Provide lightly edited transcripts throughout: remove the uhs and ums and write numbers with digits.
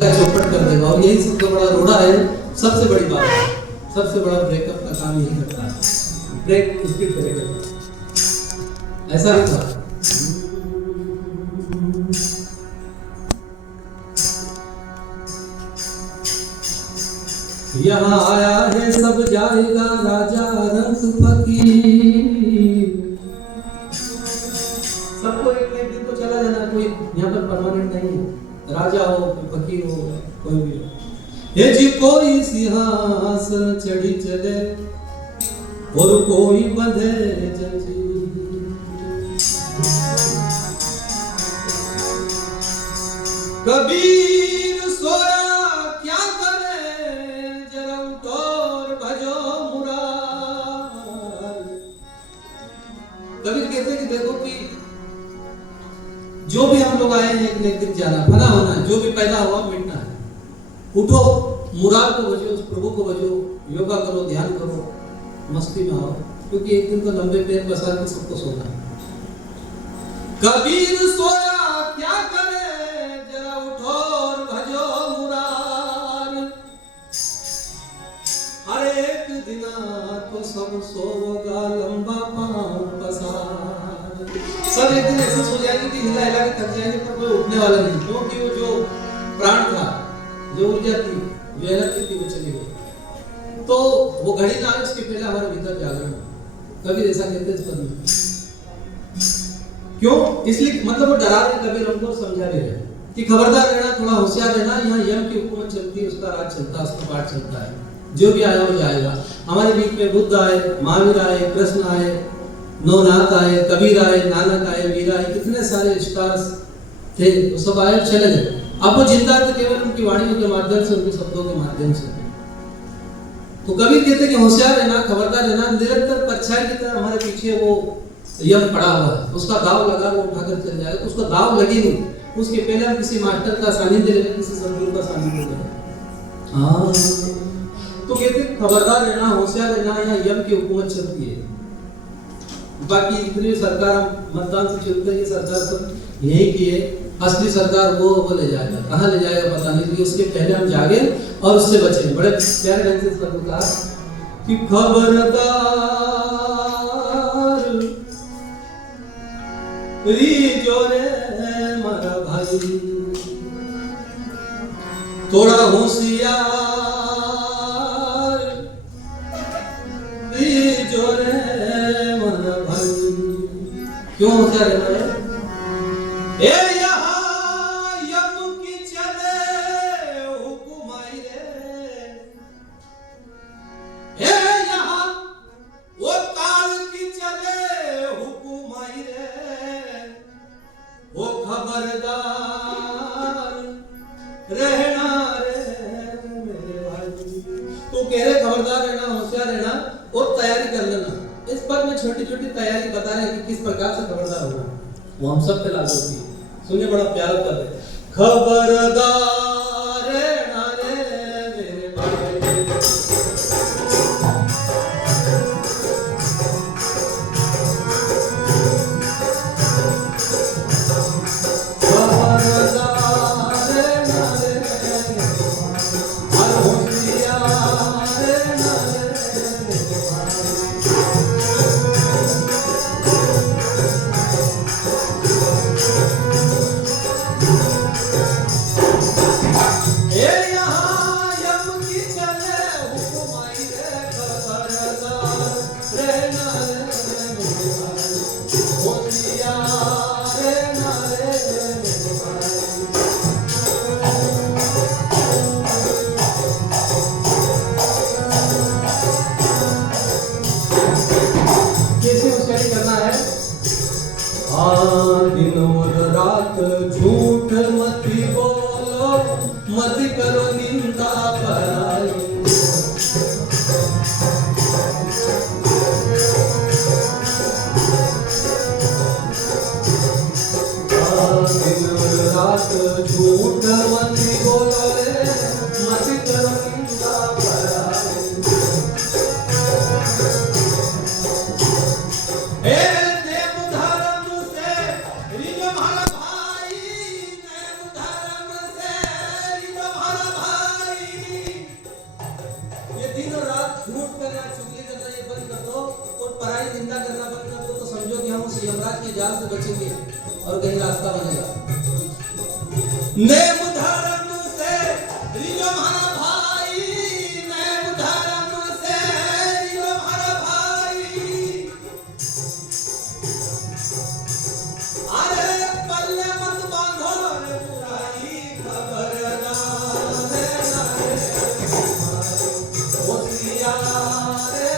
चौपट कर देगा। और यही सबसे बड़ा रोड़ा है, सबसे बड़ी बात है, सबसे बड़ा ब्रेकअप का काम यही करता है, ब्रेक स्पीड ब्रेकअप। ऐसा ही था। यहाँ आया है सब जाएगा राजा रंग फकीर। सबको एक दिन तो चला जाना, कोई यहाँ पर परमानेंट नहीं है, राजा हो फकीर हो कोई भी हो। ये जी कोई सिंहासन चढ़ी चले और कोई बंधे जंजीर। कबीर सोया क्या करे जरा उठो और भजो मुराद। कबीर कहते कि देखो कि जो भी हम लोग आए हैं एक दिन जाना, फना होना, जो भी पैदा हुआ मिटना है। उठो, मुराद को बजो, उस प्रभु को बजो, योगा करो, ध्यान करो, मस्ती में आओ, क्योंकि एक दिन तो लंबे पैर पसार के सबको सोना है। कबीर सोया क्या करे जरा उठो और भजो मुराद। हर एक दिन तो सब सोगा लंबा पांव पसार। सब एक दिन ऐसे सो जाएंगे कि हिला हिला के थक जाएंगे, पर कोई उठने वाला नहीं, क्योंकि वो जो प्राण था, जो ऊर्जा थी, जो एनर्जी थी, वो चली गई। तो वो घड़ी ना आए उसके पहले हमारे भीतर जागरण हो। कबीर ऐसा कहते हैं इस पद में। क्यों? इसलिए मतलब वो डरा रहे, कबीर हमको समझा रहे हैं कि खबरदार रहना, थोड़ा होशियार रहना। यहाँ यम की हुकूमत चलती है, उसका राज चलता है, उसका पाठ चलता है। जो भी आया वो जाएगा। हमारे बीच में बुद्ध आए, महावीर आए, कृष्ण आए, नवनाथ आए, कबीर आए, नानक आए, मीरा आए, कितने सारे स्टार्स थे, वो सब आए चले गए। अब वो जिंदा थे केवल उनकी वाणियों के माध्यम से, उनके शब्दों के माध्यम से। तो कबीर कहते कि होशियार रहना, खबरदार रहना। निरंतर परछाई की तरह हमारे पीछे वो यम पड़ा हुआ है, उसका दाव लगा, वो उठाकर चल जाएगा। तो उसका दाव लगी नहीं, उसके पहले हम किसी मास्टर का सानिध्य ले, किसी सदगुरु का सानिध्य ले। तो कहते खबरदार रहना, होशियार रहना, यहाँ यम की हुकूमत चलती है। बाकी इतनी सरकार मतदान से चलते हैं, ये सरकार सब यही की है। असली सरकार वो ले जाएगा, कहाँ ले जाएगा पता नहीं। उसके पहले हम जागे और उससे बचें। बड़े प्यारे ढंग से कहा कि खबरदार रीजो रे मारा भाई, थोड़ा होशियार रीजो रे मारा भाई। क्यों होशियार रहना है? ए यहाँ यम की चले हुकुम आई रे, ए यहाँ वो काल की चले हुकुम आई रे, वो खबरदार रहना रे मेरे भाई। तो कह रहे खबरदार रहना, होशियार रहना और तैयारी कर लेना। इस पर मैं छोटी छोटी तैयारी बता रहे हैं कि किस प्रकार से खबरदार होना, वो हम सब पे लागू होती है। सुनिए, बड़ा प्यारा पद है। खबरदार रहना रे मेरे भाई, खबरदार रहना रे, हर होशियार रहना रे। दिन और रात झूठ मत बोलो, मत करो निंदा पराई। दिन और रात झूठ मत बोलो रे, मत करो निंदा पराई। बचेंगे और कहीं रास्ता बनेगा। नेम धर्म से रियो हमारा भाई, नेम धर्म से रियो हमारा भाई। अरे पल्ले मत बांधो रे बुराई, खबरदार रे होशियार रे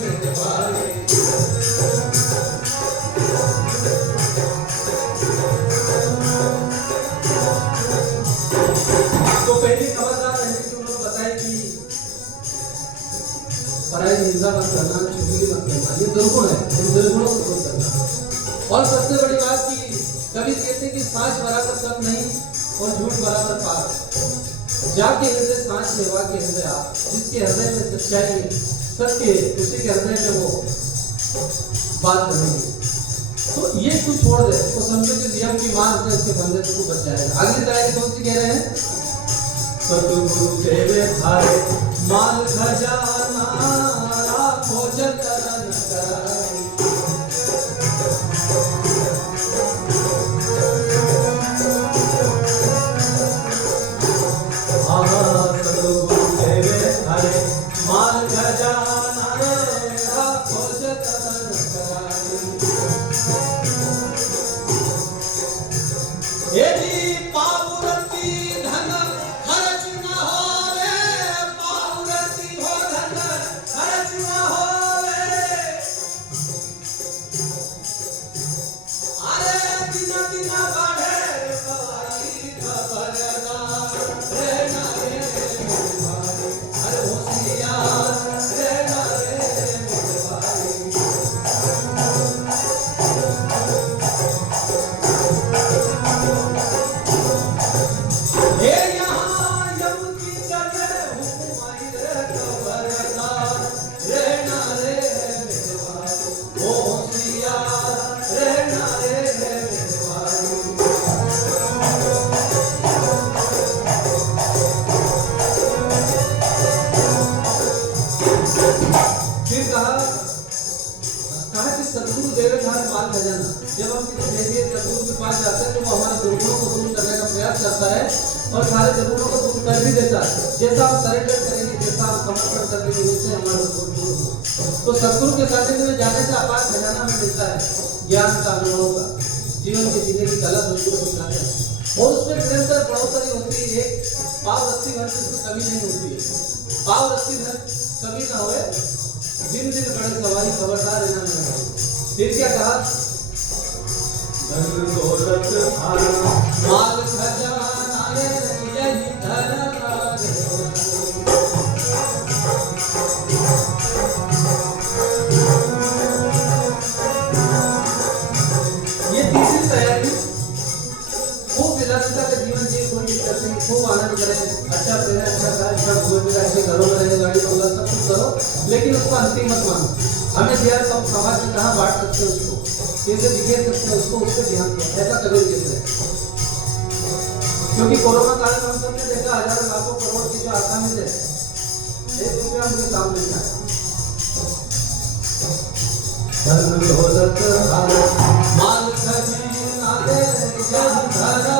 मेरे भाई। तो पहली खबरदार रहने की उन्होंने बताया कि पराई निंदा मत करना, चुगली मत करना, ये दुर्गुण है, इन दुर्गुणों को दूर करना। और सबसे बड़ी बात कि कभी कहते हैं कि सांस बराबर सब नहीं और झूठ बराबर पाप। जाके हृदय सांस सेवा के हृदय आप, जिसके हृदय में सच्चाई है, सत्य है, उसी के हृदय में वो बात रहेगी। तो ये कुछ छोड़ दे तो समझो कि यम की मार से उसके बंधन को बच जाएगा। अगली तैयारी कौन सी कह रहे हैं? सतगुरु देवे थारे माल खजाना, राखो जतन कराई। सतगुरु देवे थारे माल खजाना, राखो जतन कराई। यदि पावरती धन खर्च न होवे, पावरती हो धन खर्च न होवे। अरे दिन दिन बढ़े सवाई, खबरदार रहना रे मेरे भाई। अरे होशियार रहना रे मेरे भाई। सतगुरु देवे थारे माल खजाना। जब हम किसी देवी सतगुरु के पास जाते हैं तो वो हमारे दुर्गुणों को दूर करने का प्रयास करता है और सारे दुर्गुणों को दूर कर भी देता है। जैसा हम सरेंडर करेंगे, जैसा हम समर्पण करेंगे, उससे हमारा दुर्गुण दूर हो। तो सतगुरु के सानिध्य में जाने से अपार खजाना में मिलता है, ज्ञान का, अनुभव का, जीवन के जीने की कला सतगुरु सिखाते हैं और उसमें निरंतर बढ़ोतरी होती है। एक पाव रस्सी भर से उसमें कमी नहीं होती है। पाव रस्सी भर कमी ना होए, दिन दिन बड़े सवारी, खबरदार रहना मेरे भाई। फिर क्या कहा? धन दौलत माल खजाना यही धन ये तीसरी तैयारी। खूब विलासिता का जीवन जिए, कोई दिक्कत नहीं, खूब आनंद करें, अच्छा पहने, अच्छा खाए, अच्छा घूमे फिरे, अच्छे घरों में रहें, गाड़ी बंगला सब कुछ करो, लेकिन उसको अंतिम मत मानो। हमें दिया तो हम समाज में कहाँ बांट सकते हैं, उसको कैसे दिखे सकते हैं, उसको उस पर ध्यान दो। ऐसा कभी कैसे है? क्योंकि कोरोना काल में हम सबने देखा हजारों लाखों करोड़ की जो आसानी से 1 रुपया उनके काम नहीं आया। धन दौलत माल खजाना दे जब धरा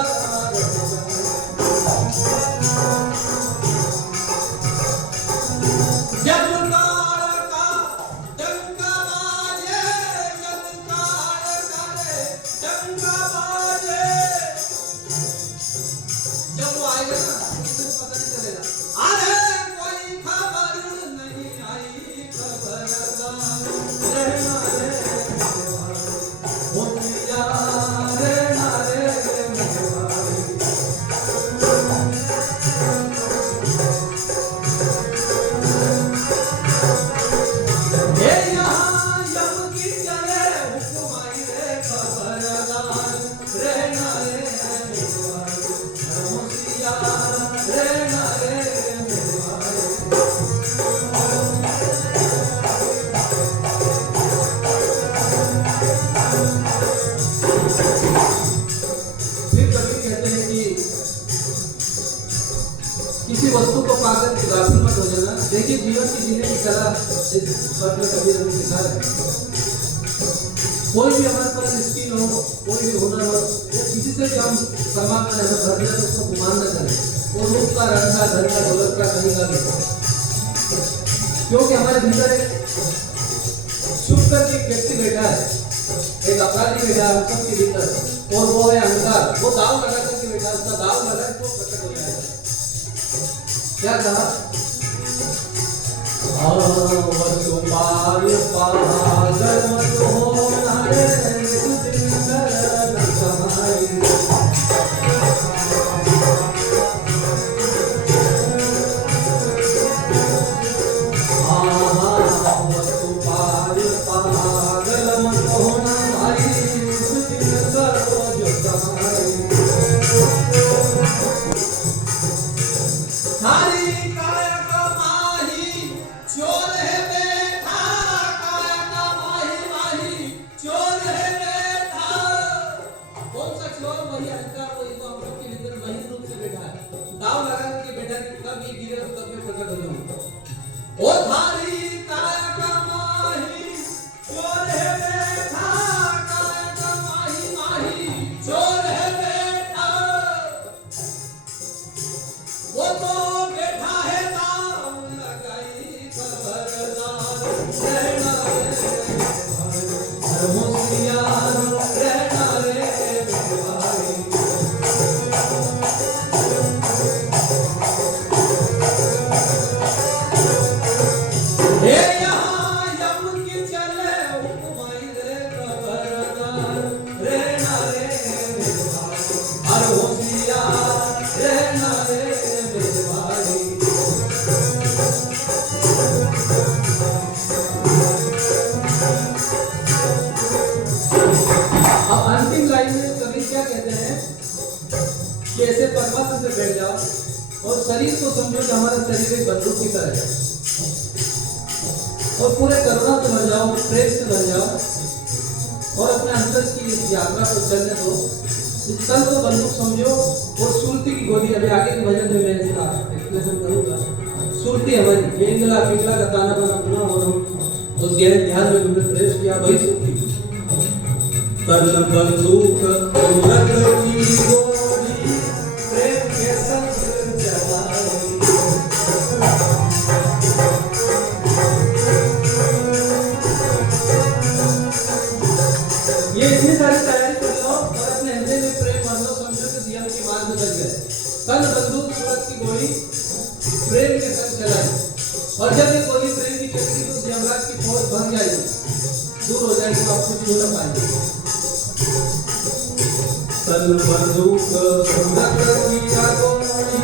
हो जाना। देखिए जीवन की जीने की कला इस पद में कभी हमें सिखा है। कोई भी हमारे पास स्किल हो, कोई भी हुनर हो, या किसी से भी हम परमात्मा ने हमें भर दिया तो उसको गुमान न करें। वो रूप का, रंग का, धन का, दौलत का, कहीं का भी, क्योंकि हमारे भीतर एक छुप करके एक व्यक्ति बैठा है, एक अपराधी बैठा है हम सबके भीतर, और वो है अहंकार। वो दाव लगा करके बैठा, उसका दाव लगा तो प्रकट हो जाएगा। क्या कहा? पागल मत हो नारे दिन कर न कमाई। दाव लगा के बेटा की कब ये गिरे तो तब मैं प्रकट हो जाऊं। ओ थारी काया का माही चोर है बैठा, काया का माही माही चोर है बैठा। वो तो बैठा है दाव लगाई खबरदार, रहना रे हर होशियार, रहना रे भाई। कि ऐसे परमात्मा से बैठ जाओ और शरीर को समझो कि हमारा शरीर एक बंदूक की तरह है, और पूरे करुणा से भर जाओ, प्रेम से भर जाओ, और अपने अंतर की इस यात्रा को चलने दो। इस तन को बंदूक समझो और सुरती की गोली, अभी आगे के भजन में मैं इसका एक्सप्लेनेशन करूंगा। सुरती हमारी ये इंगला पिंगला का ताना बना पुना हो रहा, उस गहरे ध्यान में तुमने प्रवेश किया, वही सुरती। तन बंदूक रख की गोली, प्रेम के संग जलाई। ये इतनी सारी तैयारी कर लो और अपने हृदय में प्रेम मान लो, समझो कि सीएम की मार में बच गए। तन बंदूक सूरत की गोली प्रेम के संग चलाई, और जब ये गोली प्रेम की चलती तो यमराज की फौज भंग जाएगी, दूर हो जाएगी, तो आप कुछ हो ना पाएंगे। तन बंदूक सूरत की गोली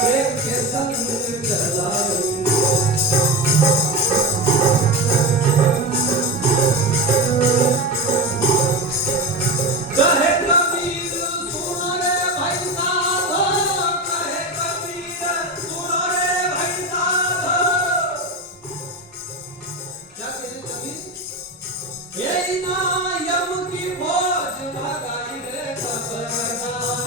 प्रेम के संग चलाई। यम की फौज भगाई रे खबरदार,